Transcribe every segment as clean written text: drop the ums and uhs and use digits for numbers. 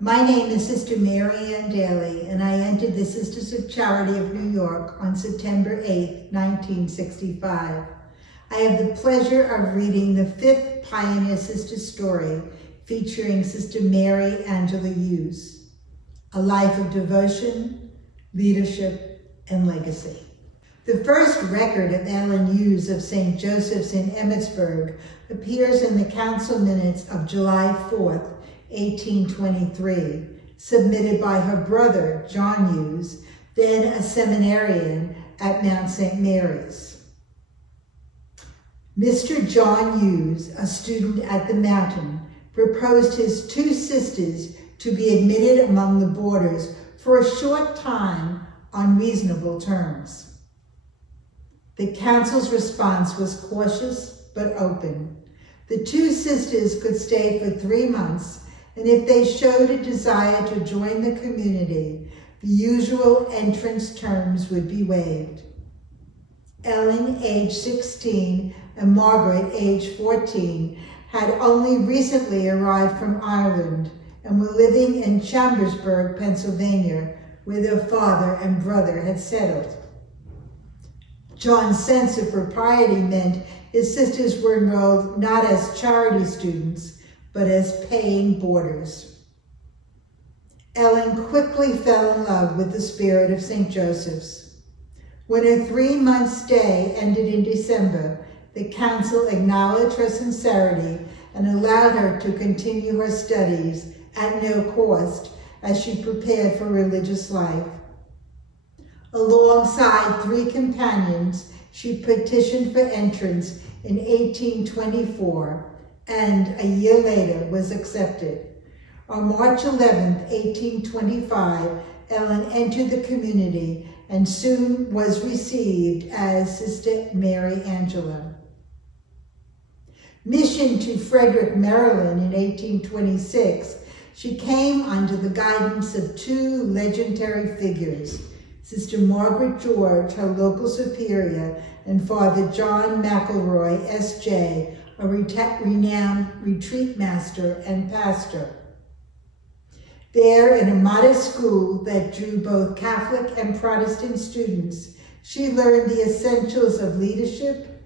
My name is Sister Mary Ann Daly, and I entered the Sisters of Charity of New York on September 8, 1965. I have the pleasure of reading the 5th Pioneer Sister story featuring Sister Mary Angela Hughes, A Life of Devotion, Leadership, and Legacy. The first record of Ellen Hughes of St. Joseph's in Emmitsburg appears in the council minutes of July 4th, 1823, submitted by her brother, John Hughes, then a seminarian at Mount St. Mary's. Mr. John Hughes, a student at the Mountain, proposed his 2 sisters to be admitted among the boarders for a short time on reasonable terms. The council's response was cautious but open. The 2 sisters could stay for 3 months, and if they showed a desire to join the community, the usual entrance terms would be waived. Ellen, age 16, and Margaret, age 14, had only recently arrived from Ireland and were living in Chambersburg, Pennsylvania, where their father and brother had settled. John's sense of propriety meant his sisters were enrolled not as charity students, but as paying boarders. Ellen quickly fell in love with the spirit of St. Joseph's. When her 3-month stay ended in December, the council acknowledged her sincerity and allowed her to continue her studies at no cost as she prepared for religious life. Alongside 3 companions, she petitioned for entrance in 1824 and a year later was accepted. On March 11, 1825, Ellen entered the community and soon was received as Sister Mary Angela. Missioned to Frederick, Maryland in 1826, she came under the guidance of 2 legendary figures, Sister Margaret George, her local superior, and Father John McElroy, S.J., a renowned retreat master and pastor. There, in a modest school that drew both Catholic and Protestant students, she learned the essentials of leadership,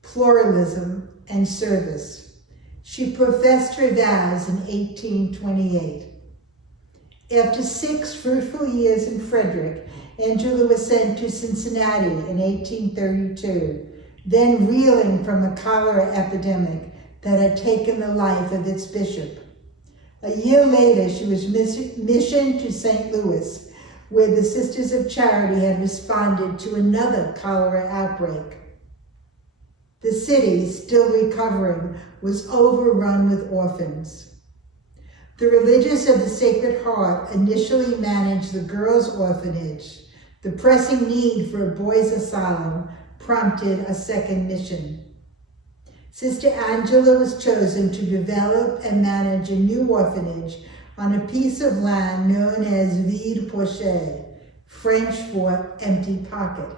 pluralism, and service. She professed her vows in 1828. After 6 fruitful years in Frederick, Angela was sent to Cincinnati in 1832, then reeling from a cholera epidemic that had taken the life of its bishop. A year later, she was missioned to St. Louis, where the Sisters of Charity had responded to another cholera outbreak. The city, still recovering, was overrun with orphans. The Religious of the Sacred Heart initially managed the girls' orphanage. The pressing need for a boys' asylum prompted a second mission. Sister Angela was chosen to develop and manage a new orphanage on a piece of land known as vide poche, French for empty pocket.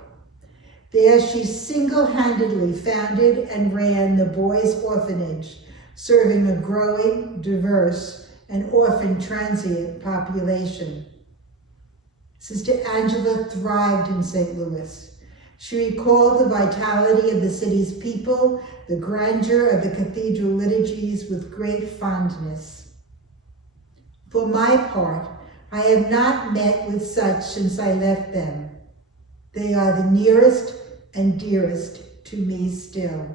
There she single-handedly founded and ran the boys' orphanage, serving a growing, diverse, and orphan transient population. Sister Angela thrived in St. Louis. She recalled the vitality of the city's people, the grandeur of the cathedral liturgies with great fondness. For my part, I have not met with such since I left them. They are the nearest and dearest to me still.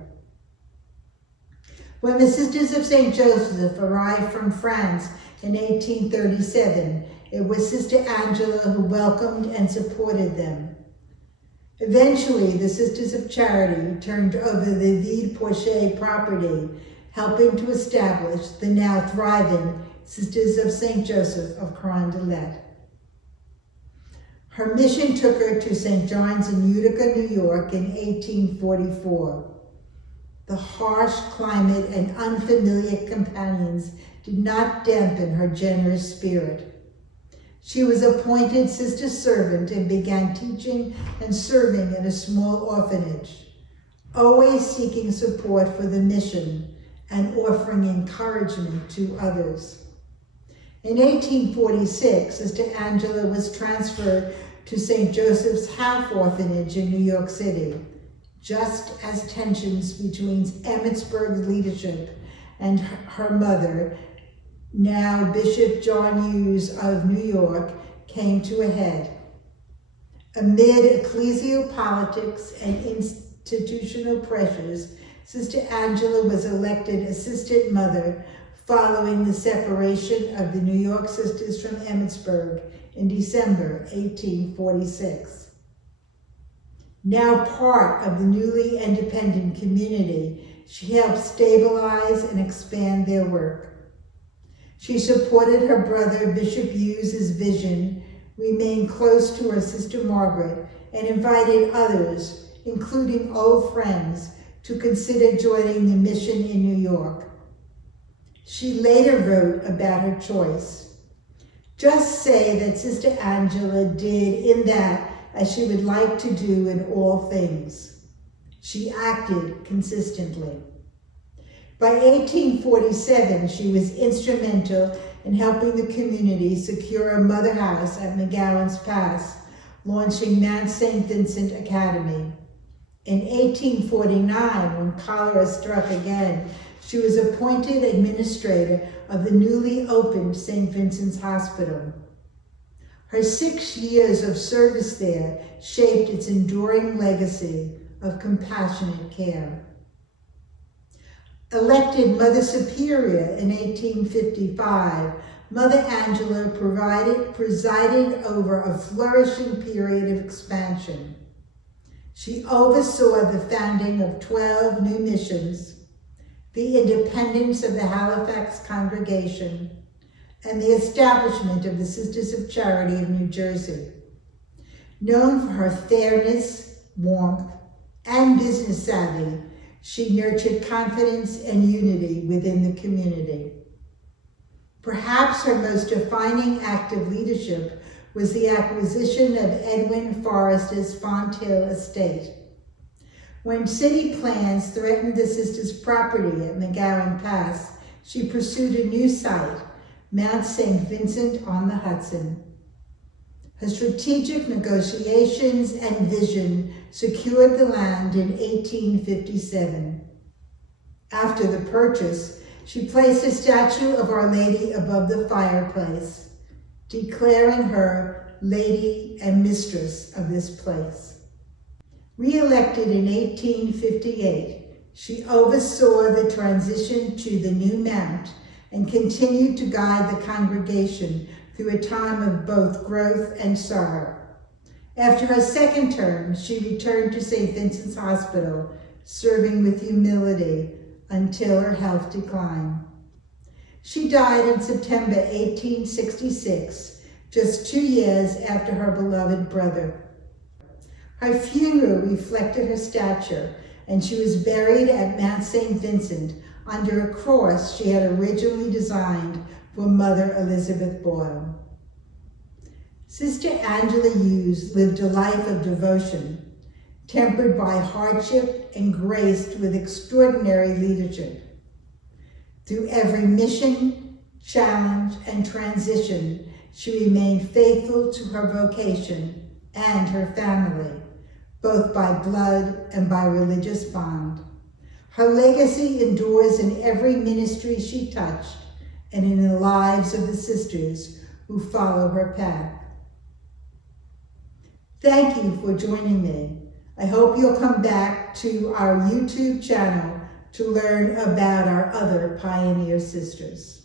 When the Sisters of St. Joseph arrived from France in 1837, it was Sister Angela who welcomed and supported them. Eventually, the Sisters of Charity turned over the vide poche property, helping to establish the now thriving Sisters of St. Joseph of Carondelet. Her mission took her to St. John's in Utica, New York in 1844. The harsh climate and unfamiliar companions did not dampen her generous spirit. She was appointed sister servant and began teaching and serving in a small orphanage, always seeking support for the mission and offering encouragement to others. In 1846, Sister Angela was transferred to St. Joseph's Half Orphanage in New York City, just as tensions between Emmitsburg's leadership and her mother, now Bishop John Hughes of New York, came to a head. Amid ecclesial politics and institutional pressures, Sister Angela was elected assistant mother following the separation of the New York Sisters from Emmitsburg in December 1846. Now part of the newly independent community, she helped stabilize and expand their work. She supported her brother Bishop Hughes' vision, remained close to her sister Margaret, and invited others, including old friends, to consider joining the mission in New York. She later wrote about her choice. Just say that Sister Angela did in that as she would like to do in all things. She acted consistently. By 1847, she was instrumental in helping the community secure a mother house at McGowan's Pass, launching Mount St. Vincent Academy. In 1849, when cholera struck again, she was appointed administrator of the newly opened St. Vincent's Hospital. Her 6 years of service there shaped its enduring legacy of compassionate care. Elected Mother Superior in 1855, Mother Angela presided over a flourishing period of expansion. She oversaw the founding of 12 new missions, the independence of the Halifax congregation, and the establishment of the Sisters of Charity of New Jersey. Known for her fairness, warmth, and business savvy, she nurtured confidence and unity within the community. Perhaps her most defining act of leadership was the acquisition of Edwin Forrester's Fonthill estate. When city plans threatened the sisters' property at McGowan Pass, she pursued a new site, Mount St. Vincent on the Hudson. Her strategic negotiations and vision secured the land in 1857. After the purchase, she placed a statue of Our Lady above the fireplace, declaring her Lady and Mistress of this place. Re-elected in 1858, she oversaw the transition to the new mount and continued to guide the congregation through a time of both growth and sorrow. After her second term, she returned to St. Vincent's Hospital, serving with humility until her health declined. She died in September 1866, just 2 years after her beloved brother. Her funeral reflected her stature, and she was buried at Mount St. Vincent under a cross she had originally designed for Mother Elizabeth Boyle. Sister Angela Hughes lived a life of devotion, tempered by hardship and graced with extraordinary leadership. Through every mission, challenge, and transition, she remained faithful to her vocation and her family, both by blood and by religious bond. Her legacy endures in every ministry she touched and in the lives of the sisters who follow her path. Thank you for joining me. I hope you'll come back to our YouTube channel to learn about our other pioneer sisters.